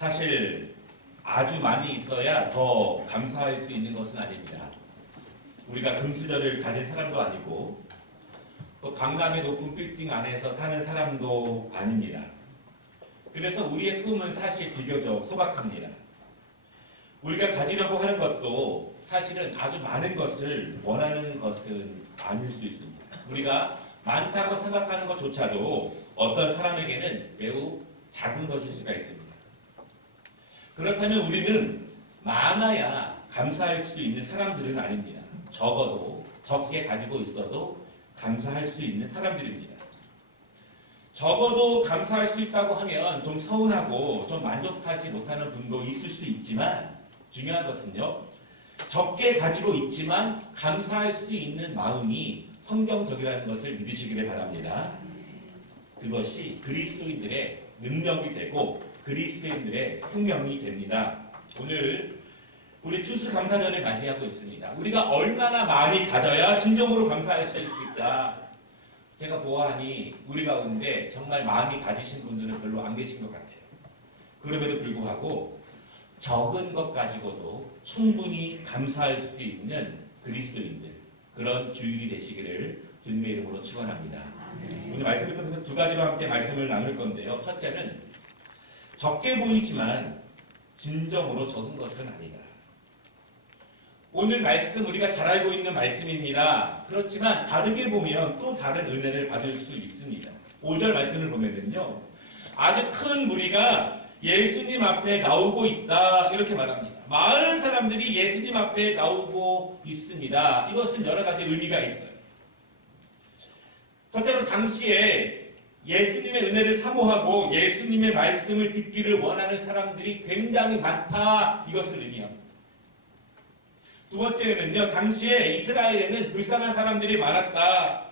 사실 아주 많이 있어야 더 감사할 수 있는 것은 아닙니다. 우리가 금수저를 가진 사람도 아니고 또 강남의 높은 빌딩 안에서 사는 사람도 아닙니다. 그래서 우리의 꿈은 사실 비교적 소박합니다. 우리가 가지려고 하는 것도 사실은 아주 많은 것을 원하는 것은 아닐 수 있습니다. 우리가 많다고 생각하는 것조차도 어떤 사람에게는 매우 작은 것일 수가 있습니다. 그렇다면 우리는 많아야 감사할 수 있는 사람들은 아닙니다. 적어도 적게 가지고 있어도 감사할 수 있는 사람들입니다. 적어도 감사할 수 있다고 하면 좀 서운하고 좀 만족하지 못하는 분도 있을 수 있지만 중요한 것은요, 적게 가지고 있지만 감사할 수 있는 마음이 성경적이라는 것을 믿으시기를 바랍니다. 그것이 그리스도인들의 능력이 되고 그리스도인들의 생명이 됩니다. 오늘 우리 추수감사절을 맞이하고 있습니다. 우리가 얼마나 많이 가져야 진정으로 감사할 수 있을까? 제가 보아하니 우리 가운데 정말 많이 가지신 분들은 별로 안 계신 것 같아요. 그럼에도 불구하고 적은 것 가지고도 충분히 감사할 수 있는 그리스도인들, 그런 주일이 되시기를 주님의 이름으로 축원합니다. 오늘 말씀을 통해서 두 가지로 함께 말씀을 나눌 건데요. 첫째는 적게 보이지만 진정으로 적은 것은 아니다. 오늘 말씀 우리가 잘 알고 있는 말씀입니다. 그렇지만 다르게 보면 또 다른 은혜를 받을 수 있습니다. 5절 말씀을 보면은요, 아주 큰 무리가 예수님 앞에 나오고 있다 이렇게 말합니다. 많은 사람들이 예수님 앞에 나오고 있습니다. 이것은 여러 가지 의미가 있어요. 첫째로 당시에 예수님의 은혜를 사모하고 예수님의 말씀을 듣기를 원하는 사람들이 굉장히 많다, 이것을 의미합니다. 두 번째는요, 당시에 이스라엘에는 불쌍한 사람들이 많았다.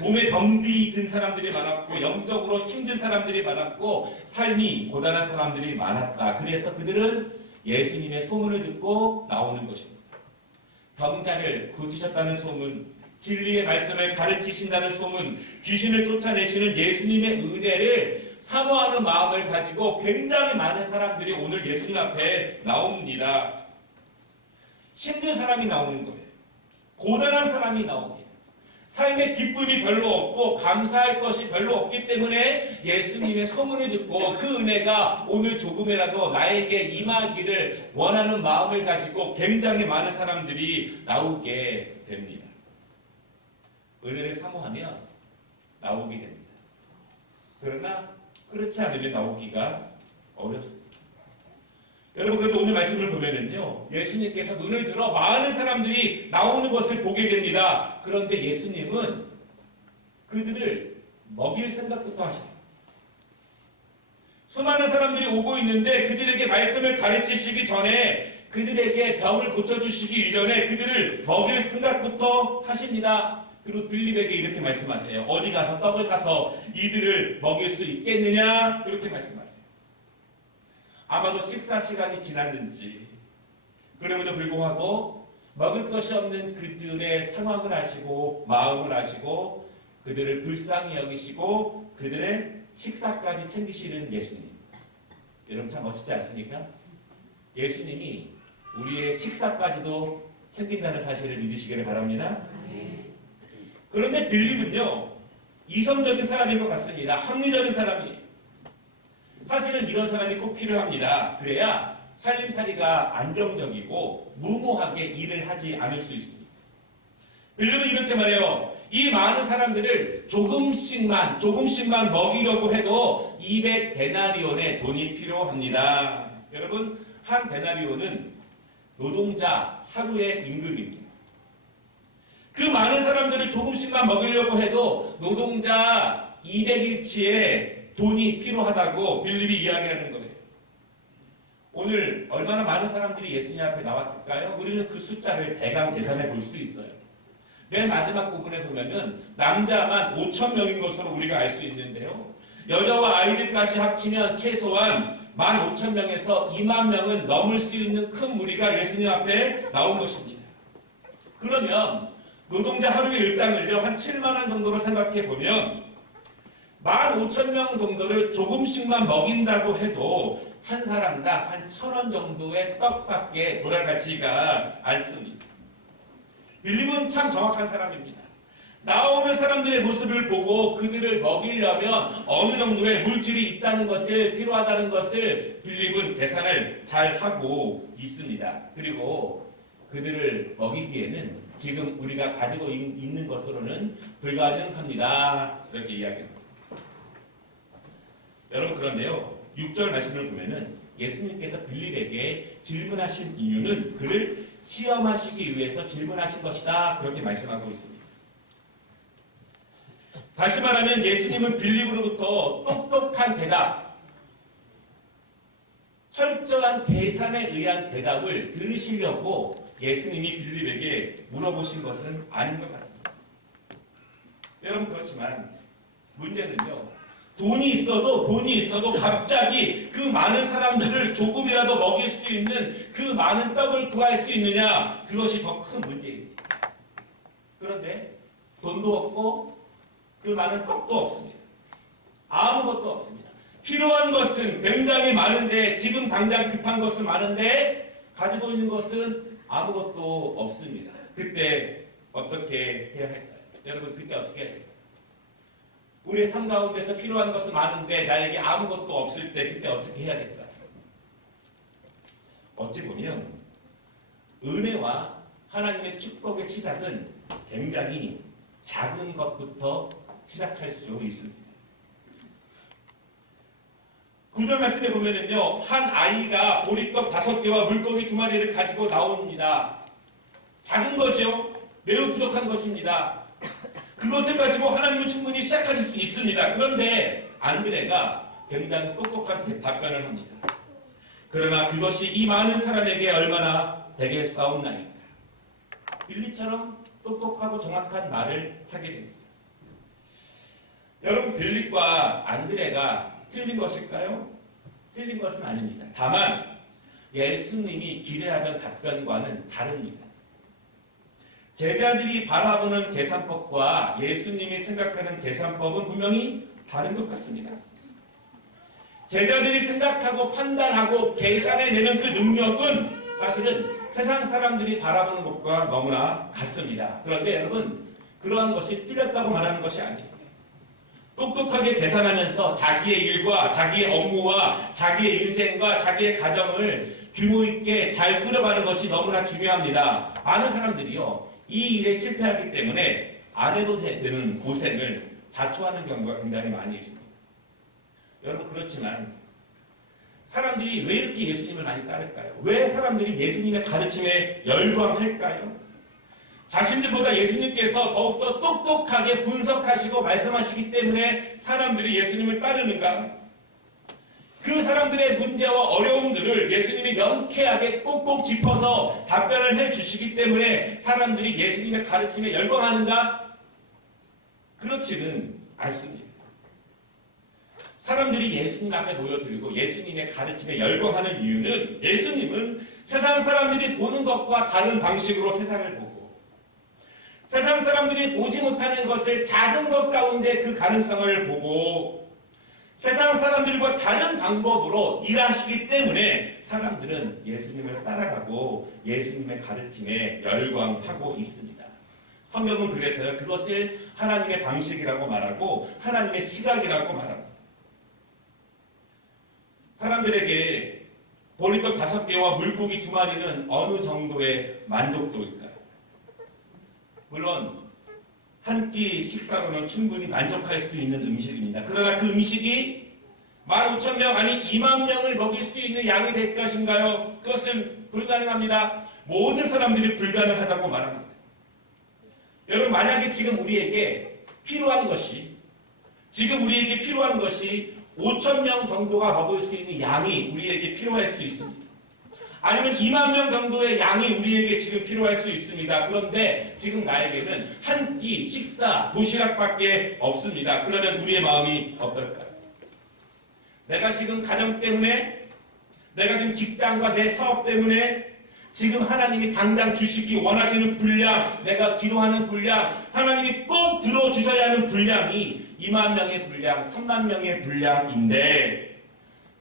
몸에 병이 든 사람들이 많았고 영적으로 힘든 사람들이 많았고 삶이 고단한 사람들이 많았다. 그래서 그들은 예수님의 소문을 듣고 나오는 것입니다. 병자를 고치셨다는 소문, 진리의 말씀을 가르치신다는 소문, 귀신을 쫓아내시는 예수님의 은혜를 사모하는 마음을 가지고 굉장히 많은 사람들이 오늘 예수님 앞에 나옵니다. 힘든 사람이 나오는 거예요. 고단한 사람이 나옵니다. 삶의 기쁨이 별로 없고 감사할 것이 별로 없기 때문에 예수님의 소문을 듣고 그 은혜가 오늘 조금이라도 나에게 임하기를 원하는 마음을 가지고 굉장히 많은 사람들이 나오게 됩니다. 은혜를 사모하면 나오게 됩니다. 그러나 그렇지 않으면 나오기가 어렵습니다. 여러분, 그래도 오늘 말씀을 보면은요, 예수님께서 눈을 들어 많은 사람들이 나오는 것을 보게 됩니다. 그런데 예수님은 그들을 먹일 생각부터 하십니다. 수많은 사람들이 오고 있는데 그들에게 말씀을 가르치시기 전에, 그들에게 병을 고쳐주시기 이전에 그들을 먹일 생각부터 하십니다. 그리고 빌립에게 이렇게 말씀하세요. 어디 가서 떡을 사서 이들을 먹일 수 있겠느냐? 그렇게 말씀하세요. 아마도 식사 시간이 지났는지, 그럼에도 불구하고 먹을 것이 없는 그들의 상황을 아시고 마음을 아시고 그들을 불쌍히 여기시고 그들의 식사까지 챙기시는 예수님. 여러분 참 멋지지 않습니까? 예수님이 우리의 식사까지도 챙긴다는 사실을 믿으시기를 바랍니다. 그런데 빌립은요, 이성적인 사람인 것 같습니다. 합리적인 사람이에요. 사실은 이런 사람이 꼭 필요합니다. 그래야 살림살이가 안정적이고 무모하게 일을 하지 않을 수 있습니다. 빌립은 이렇게 말해요. 이 많은 사람들을 조금씩만 먹이려고 해도 200데나리온의 돈이 필요합니다. 여러분, 한 데나리온은 노동자 하루의 임금입니다. 그 많은 사람들을 조금씩만 먹이려고 해도 노동자 200일치의 돈이 필요하다고 빌립이 이야기하는 거예요. 오늘 얼마나 많은 사람들이 예수님 앞에 나왔을까요? 우리는 그 숫자를 대강 계산해 볼 수 있어요. 맨 마지막 부분에 보면은 남자만 5,000명인 것으로 우리가 알 수 있는데요. 여자와 아이들까지 합치면 최소한 15,000명에서 20,000명은 넘을 수 있는 큰 무리가 예수님 앞에 나온 것입니다. 그러면 노동자 하루의 일당을요, 한 7만 원 정도로 생각해 보면 15,000명 정도를 조금씩만 먹인다고 해도 한 사람당 한 1,000원 정도의 떡밖에 돌아가지가 않습니다. 빌립은 참 정확한 사람입니다. 나오는 사람들의 모습을 보고 그들을 먹이려면 어느 정도의 물질이 있다는 것을, 필요하다는 것을 빌립은 계산을 잘 하고 있습니다. 그리고 그들을 먹이기에는 지금 우리가 가지고 있는 것으로는 불가능합니다. 이렇게 이야기합니다. 여러분, 그런데요, 6절 말씀을 보면은 예수님께서 빌립에게 질문하신 이유는 그를 시험하시기 위해서 질문하신 것이다. 그렇게 말씀하고 있습니다. 다시 말하면 예수님은 빌립으로부터 똑똑한 대답, 철저한 계산에 의한 대답을 들으시려고 예수님이 빌립에게 물어보신 것은 아닌 것 같습니다. 여러분, 그렇지만 문제는요, 돈이 있어도 갑자기 그 많은 사람들을 조금이라도 먹일 수 있는 그 많은 떡을 구할 수 있느냐, 그것이 더 큰 문제입니다. 그런데 돈도 없고 그 많은 떡도 없습니다. 아무것도 없습니다. 필요한 것은 굉장히 많은데, 지금 당장 급한 것은 많은데 가지고 있는 것은 아무것도 없습니다. 그때 어떻게 해야 할까요? 여러분, 그때 어떻게 해야 할까요? 우리의 삶 가운데서 필요한 것은 많은데 나에게 아무것도 없을 때 그때 어떻게 해야 될까요? 어찌 보면 은혜와 하나님의 축복의 시작은 굉장히 작은 것부터 시작할 수 있습니다. 9절 말씀에 보면은요, 한 아이가 보리떡 5개와 물고기 2마리를 가지고 나옵니다. 작은 거죠. 매우 부족한 것입니다. 그것을 가지고 하나님은 충분히 시작하실 수 있습니다. 그런데 안드레가 굉장히 똑똑한 답변을 합니다. 그러나 그것이 이 많은 사람에게 얼마나 되겠사옵나이까. 빌립처럼 똑똑하고 정확한 말을 하게 됩니다. 여러분, 빌립과 안드레가 틀린 것일까요? 틀린 것은 아닙니다. 다만 예수님이 기대하던 답변과는 다릅니다. 제자들이 바라보는 계산법과 예수님이 생각하는 계산법은 분명히 다른 것 같습니다. 제자들이 생각하고 판단하고 계산해내는 그 능력은 사실은 세상 사람들이 바라보는 것과 너무나 같습니다. 그런데 여러분, 그러한 것이 틀렸다고 말하는 것이 아니에요. 똑똑하게 계산하면서 자기의 일과 자기의 업무와 자기의 인생과 자기의 가정을 규모 있게 잘 꾸려가는 것이 너무나 중요합니다. 많은 사람들이요, 이 일에 실패하기 때문에 안 해도 되는 고생을 자초하는 경우가 굉장히 많이 있습니다. 여러분, 그렇지만 사람들이 왜 이렇게 예수님을 많이 따를까요? 왜 사람들이 예수님의 가르침에 열광할까요? 자신들보다 예수님께서 더욱더 똑똑하게 분석하시고 말씀하시기 때문에 사람들이 예수님을 따르는가? 그 사람들의 문제와 어려움들을 예수님이 명쾌하게 꼭꼭 짚어서 답변을 해주시기 때문에 사람들이 예수님의 가르침에 열광하는가? 그렇지는 않습니다. 사람들이 예수님 앞에 모여들고 예수님의 가르침에 열광하는 이유는 예수님은 세상 사람들이 보는 것과 다른 방식으로 세상을 보고 세상 사람들이 보지 못하는 것을 작은 것 가운데 그 가능성을 보고 세상 사람들과 다른 방법으로 일하시기 때문에 사람들은 예수님을 따라가고 예수님의 가르침에 열광하고 있습니다. 성경은 그래서요, 그것을 하나님의 방식이라고 말하고 하나님의 시각이라고 말합니다. 사람들에게 보리떡 5개와 물고기 2마리는 어느 정도의 만족도일까요? 물론 한 끼 식사로는 충분히 만족할 수 있는 음식입니다. 그러나 그 음식이 15,000명 아니 20,000명을 먹일 수 있는 양이 될 것인가요? 그것은 불가능합니다. 모든 사람들이 불가능하다고 말합니다. 여러분, 만약에 지금 우리에게 필요한 것이 5,000명 정도가 먹을 수 있는 양이 우리에게 필요할 수 있습니다. 아니면 20,000명 정도의 양이 우리에게 지금 필요할 수 있습니다. 그런데 지금 나에게는 한 끼 식사, 도시락밖에 없습니다. 그러면 우리의 마음이 어떨까요? 내가 지금 가정 때문에, 내가 지금 직장과 내 사업 때문에 지금 하나님이 당장 주시기 원하시는 분량, 내가 기도하는 분량, 하나님이 꼭 들어주셔야 하는 분량이 20,000명의 분량, 30,000명의 분량인데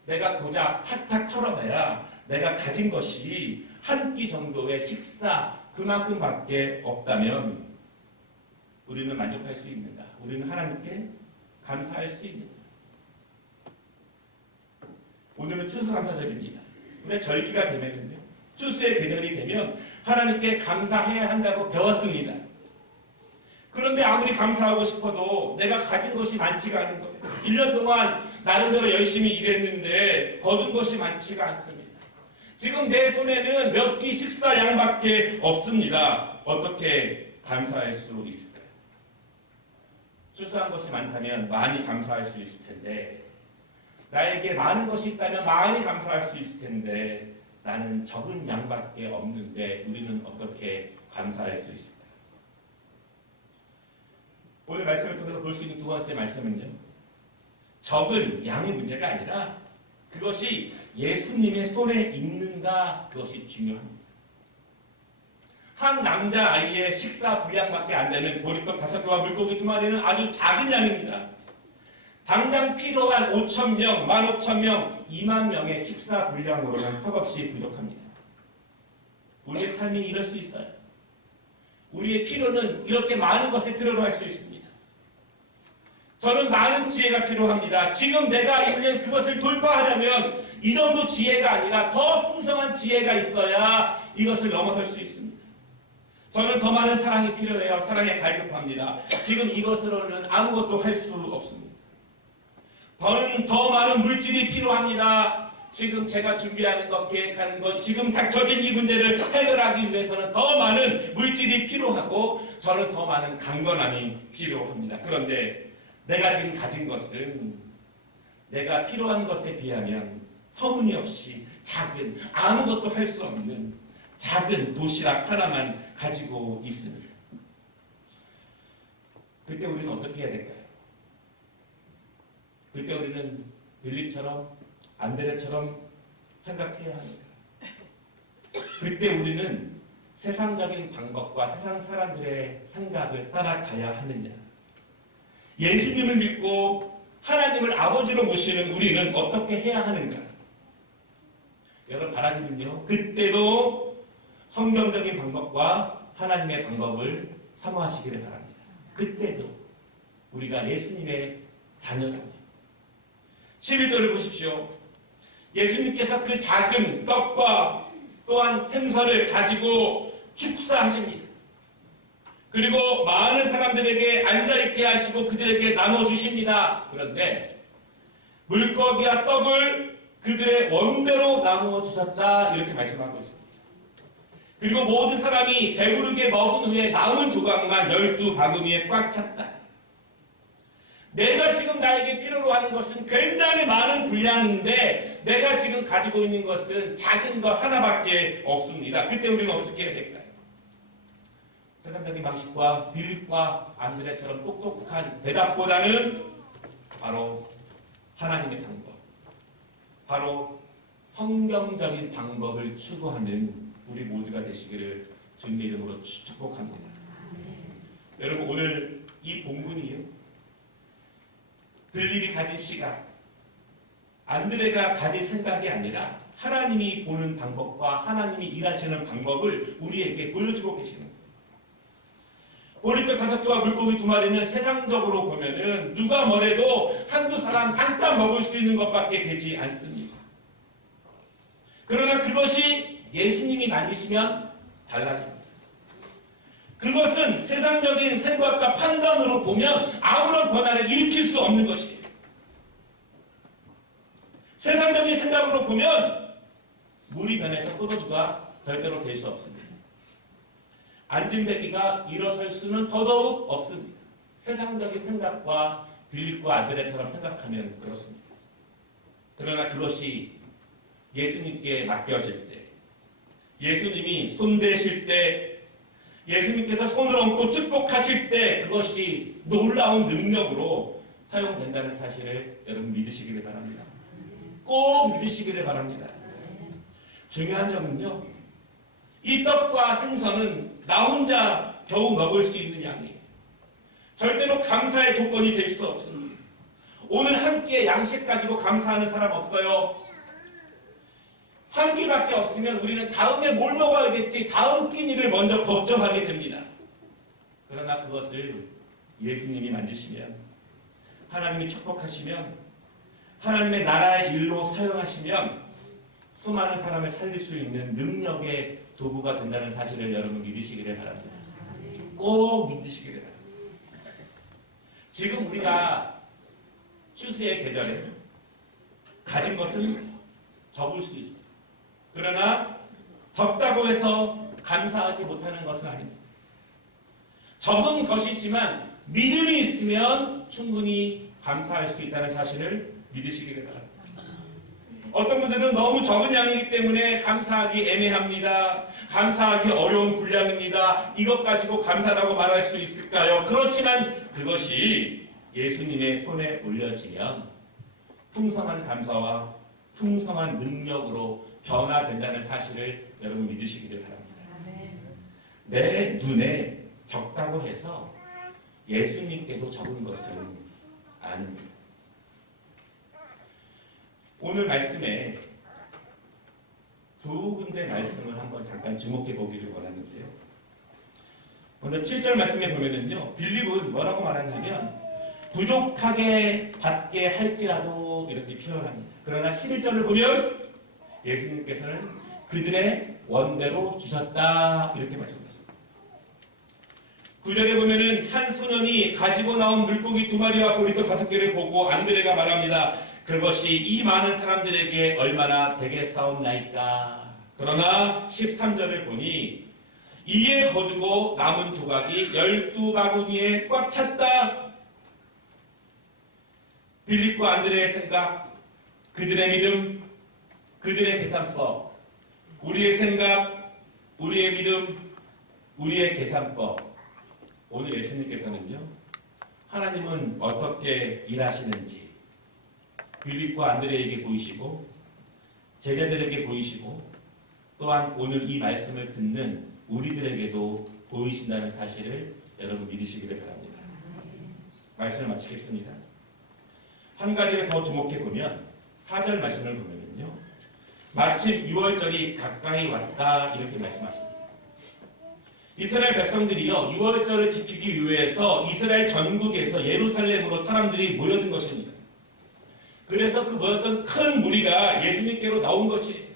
내가 고작 탁탁 털어봐야 내가 가진 것이 한 끼 정도의 식사 그만큼밖에 없다면 우리는 만족할 수 있는가? 우리는 하나님께 감사할 수 있는가? 오늘은 추수감사절입니다. 근데 절기가 되면요, 추수의 계절이 되면 하나님께 감사해야 한다고 배웠습니다. 그런데 아무리 감사하고 싶어도 내가 가진 것이 많지가 않은 거예요. 1년 동안 나름대로 열심히 일했는데 거둔 것이 많지가 않습니다. 지금 내 손에는 몇 끼 식사 양밖에 없습니다. 어떻게 감사할 수 있을까요? 추수한 것이 많다면 많이 감사할 수 있을 텐데, 나에게 많은 것이 있다면 많이 감사할 수 있을 텐데, 나는 적은 양밖에 없는데 우리는 어떻게 감사할 수 있을까? 오늘 말씀을 통해서 볼 수 있는 두 번째 말씀은요, 적은 양의 문제가 아니라 그것이 예수님의 손에 있는가, 그것이 중요합니다. 한 남자아이의 식사 분량밖에 안 되는 보리떡 5개와 물고기 2마리는 아주 작은 양입니다. 당장 필요한 5,000명, 15,000명, 2만 명의 식사 분량으로는 턱없이 부족합니다. 우리의 삶이 이럴 수 있어요. 우리의 필요는 이렇게 많은 것을 필요로 할 수 있습니다. 저는 많은 지혜가 필요합니다. 지금 내가 있는 그것을 돌파하려면 이 정도 지혜가 아니라 더 풍성한 지혜가 있어야 이것을 넘어설 수 있습니다. 저는 더 많은 사랑이 필요해요. 사랑에 갈급합니다. 지금 이것으로는 아무것도 할 수 없습니다. 저는 더 많은 물질이 필요합니다. 지금 제가 준비하는 것, 계획하는 것, 지금 닥쳐진 이 문제를 해결하기 위해서는 더 많은 물질이 필요하고, 저는 더 많은 강건함이 필요합니다. 그런데 내가 지금 가진 것은 내가 필요한 것에 비하면 터무니없이 작은, 아무것도 할 수 없는 작은 도시락 하나만 가지고 있습니다. 그때 우리는 어떻게 해야 될까요? 그때 우리는 빌립처럼, 안드레처럼 생각해야 합니다. 그때 우리는 세상적인 방법과 세상 사람들의 생각을 따라가야 하느냐? 예수님을 믿고 하나님을 아버지로 모시는 우리는 어떻게 해야 하는가? 여러분, 바라기는요, 그때도 성경적인 방법과 하나님의 방법을 사모하시기를 바랍니다. 그때도 우리가 예수님의 자녀라면. 11절을 보십시오. 예수님께서 그 작은 떡과 또한 생선을 가지고 축사하십니다. 그리고 많은 사람들에게 앉아있게 하시고 그들에게 나눠주십니다. 그런데 물고기와 떡을 그들의 원대로 나누어 주셨다, 이렇게 말씀하고 있습니다. 그리고 모든 사람이 배부르게 먹은 후에 남은 조각만 12바구니에 꽉 찼다. 내가 지금 나에게 필요로 하는 것은 굉장히 많은 분량인데 내가 지금 가지고 있는 것은 작은 것 하나밖에 없습니다. 그때 우리는 어떻게 해야 될까요? 세상적인 방식과 빌립과 안드레처럼 똑똑한 대답보다는 바로 하나님의 방법, 바로 성경적인 방법을 추구하는 우리 모두가 되시기를 주님의 이름으로 축복합니다. 여러분, 오늘 이 본문이요, 빌립이 가진 시각, 안드레가 가진 생각이 아니라 하나님이 보는 방법과 하나님이 일하시는 방법을 우리에게 보여주고 계시는 거예요. 보리떡 5개와 물고기 2마리는 세상적으로 보면은 누가 뭐래도 한두 사람 잠깐 먹을 수 있는 것밖에 되지 않습니다. 그러나 그것이 예수님이 만드시면 달라집니다. 그것은 세상적인 생각과 판단으로 보면 아무런 변화를 일으킬 수 없는 것이에요. 세상적인 생각으로 보면 물이 변해서 포도주가 절대로 될 수 없습니다. 안진뱅이가 일어설 수는 더더욱 없습니다. 세상적인 생각과 빌립과 안드레처럼 생각하면 그렇습니다. 그러나 그것이 예수님께 맡겨질 때, 예수님이 손대실 때, 예수님께서 손을 얹고 축복하실 때 그것이 놀라운 능력으로 사용된다는 사실을 여러분 믿으시기를 바랍니다. 꼭 믿으시기를 바랍니다. 중요한 점은요, 이 떡과 생선은 나 혼자 겨우 먹을 수 있는 양이에요. 절대로 감사의 조건이 될 수 없습니다. 오늘 한 끼의 양식 가지고 감사하는 사람 없어요? 한 끼밖에 없으면 우리는 다음에 뭘 먹어야겠지, 다음 끼니를 먼저 걱정하게 됩니다. 그러나 그것을 예수님이 만드시면, 하나님이 축복하시면, 하나님의 나라의 일로 사용하시면 수많은 사람을 살릴 수 있는 능력의 도구가 된다는 사실을 여러분 믿으시기를 바랍니다. 꼭 믿으시기를 바랍니다. 지금 우리가 추수의 계절에 가진 것은 적을 수 있습니다. 그러나 적다고 해서 감사하지 못하는 것은 아닙니다. 적은 것이지만 믿음이 있으면 충분히 감사할 수 있다는 사실을 믿으시기를 바랍니다. 어떤 분들은 너무 적은 양이기 때문에 감사하기 애매합니다. 감사하기 어려운 분량입니다. 이것 가지고 감사라고 말할 수 있을까요? 그렇지만 그것이 예수님의 손에 올려지면 풍성한 감사와 풍성한 능력으로 변화된다는 사실을 여러분 믿으시기를 바랍니다. 내 눈에 적다고 해서 예수님께도 적은 것은 아닙니다. 오늘 말씀에 두 군데 말씀을 한번 잠깐 주목해 보기를 원하는데요. 먼저 7절 말씀에 보면은요, 빌립은 뭐라고 말하냐면 부족하게 받게 할지라도 이렇게 표현합니다. 그러나 11절을 보면 예수님께서는 그들의 원대로 주셨다 이렇게 말씀하십니다. 9절에 보면은 한 소년이 가지고 나온 물고기 2마리와 보리떡 5개를 보고 안드레가 말합니다. 그것이 이 많은 사람들에게 얼마나 되겠사옵나이까. 그러나 13절을 보니 이에 거두고 남은 조각이 12바구니에 꽉 찼다. 빌립과 안드레의 생각, 그들의 믿음, 그들의 계산법, 우리의 생각, 우리의 믿음, 우리의 계산법. 오늘 예수님께서는요, 하나님은 어떻게 일하시는지 빌립과 안드레에게 보이시고 제자들에게 보이시고 또한 오늘 이 말씀을 듣는 우리들에게도 보이신다는 사실을 여러분 믿으시기를 바랍니다. 말씀을 마치겠습니다. 한 가지를 더 주목해 보면 4절 말씀을 보면요, 마침 6월절이 가까이 왔다 이렇게 말씀하십니다. 이스라엘 백성들이요, 6월절을 지키기 위해서 이스라엘 전국에서 예루살렘으로 사람들이 모여든 것입니다. 그래서 그 모였던 큰 무리가 예수님께로 나온 것이에요.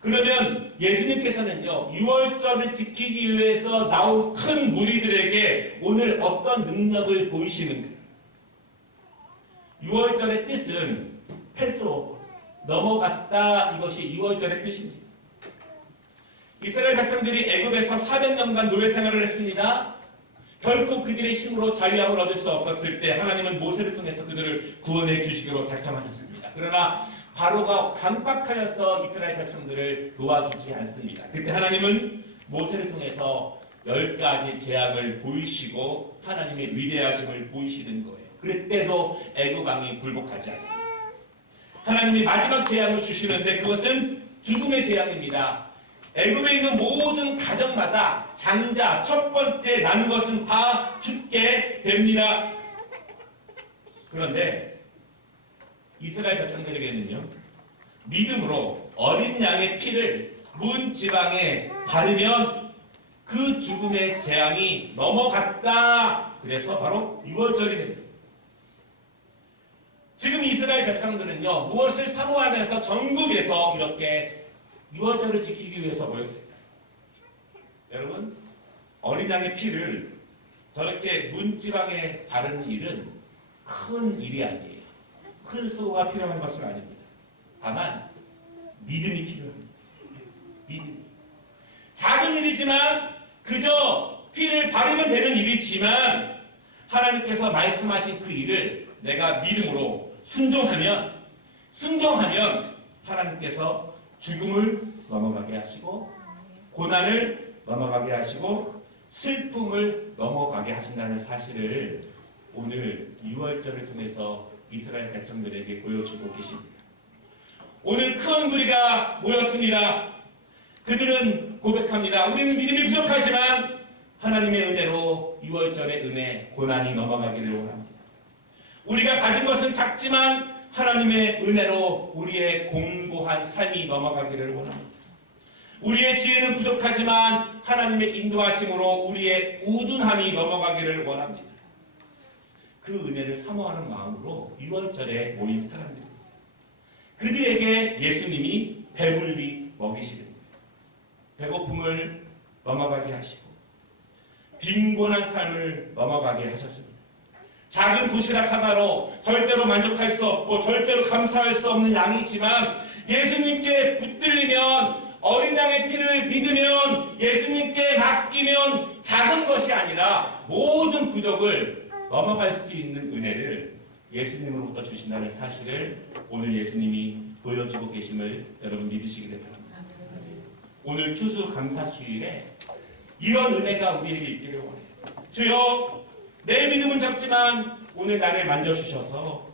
그러면 예수님께서는요, 6월절을 지키기 위해서 나온 큰 무리들에게 오늘 어떤 능력을 보이시는가? 6월절의 뜻은 패스오버, 넘어갔다, 이것이 6월절의 뜻입니다. 이스라엘 백성들이 애굽에서 400년간 노예 생활을 했습니다. 결코 그들의 힘으로 자유함을 얻을 수 없었을 때 하나님은 모세를 통해서 그들을 구원해 주시기로 작정하셨습니다. 그러나 바로가 강박하여서 이스라엘 백성들을 도와주지 않습니다. 그때 하나님은 모세를 통해서 10가지 재앙을 보이시고 하나님의 위대하심을 보이시는 거예요. 그때도 애굽 왕이 굴복하지 않습니다. 하나님이 마지막 재앙을 주시는데 그것은 죽음의 재앙입니다. 애굽에 있는 모든 가정마다 장자 첫 번째 난 것은 다 죽게 됩니다. 그런데 이스라엘 백성들에게는요, 믿음으로 어린 양의 피를 문 지방에 바르면 그 죽음의 재앙이 넘어갔다. 그래서 바로 6월절이 됩니다. 지금 이스라엘 백성들은요, 무엇을 사모하면서 전국에서 이렇게 6월절을 지키기 위해서 모였습니다. 여러분, 어린 양의 피를 저렇게 문지방에 바르는 일은 큰 일이 아니에요. 큰 수고가 필요한 것은 아닙니다. 다만 믿음이 필요합니다. 믿음. 작은 일이지만 그저 피를 바르면 되는 일이지만 하나님께서 말씀하신 그 일을 내가 믿음으로 순종하면 하나님께서 죽음을 넘어가게 하시고 고난을 넘어가게 하시고 슬픔을 넘어가게 하신다는 사실을 오늘 6월절을 통해서 이스라엘 백성들에게 보여주고 계십니다. 오늘 큰 무리가 모였습니다. 그들은 고백합니다. 우리는 믿음이 부족하지만 하나님의 은혜로 6월절의 은혜, 고난이 넘어가기를 원합니다. 우리가 가진 것은 작지만 하나님의 은혜로 우리의 공고한 삶이 넘어가기를 원합니다. 우리의 지혜는 부족하지만 하나님의 인도하심으로 우리의 우둔함이 넘어가기를 원합니다. 그 은혜를 사모하는 마음으로 6월절에 모인 사람들입니다. 그들에게 예수님이 배불리 먹이시는 거예요. 배고픔을 넘어가게 하시고 빈곤한 삶을 넘어가게 하셨습니다. 작은 도시락 하나로 절대로 만족할 수 없고 절대로 감사할 수 없는 양이지만 예수님께 붙들리면 어린 양의 피를 믿으면 예수님께 맡기면 작은 것이 아니라 모든 부족을 넘어갈 수 있는 은혜를 예수님으로부터 주신다는 사실을 오늘 예수님이 보여주고 계심을 여러분 믿으시기를 바랍니다. 오늘 추수감사주일에 이런 은혜가 우리에게 있기를 원해요. 주여, 내 믿음은 적지만 오늘 나를 만져주셔서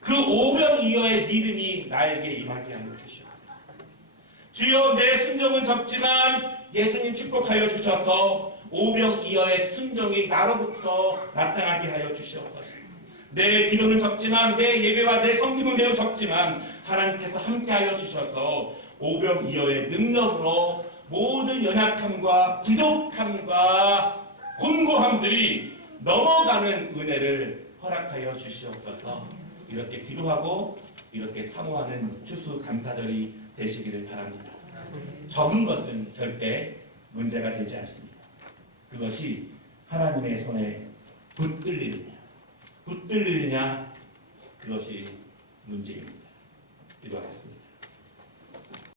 그 오병이어의 믿음이 나에게 임하게 하여 주시옵소서. 주여, 내 순종은 적지만 예수님 축복하여 주셔서 오병이어의 순종이 나로부터 나타나게 하여 주시옵소서. 내 기도는 적지만 내 예배와 내 섬김은 매우 적지만 하나님께서 함께하여 주셔서 오병이어의 능력으로 모든 연약함과 부족함과 곤고함들이 넘어가는 은혜를 허락하여 주시옵소서. 이렇게 기도하고 이렇게 사모하는 추수감사절이 되시기를 바랍니다. 적은 것은 절대 문제가 되지 않습니다. 그것이 하나님의 손에 붙들리느냐 그것이 문제입니다. 기도하겠습니다.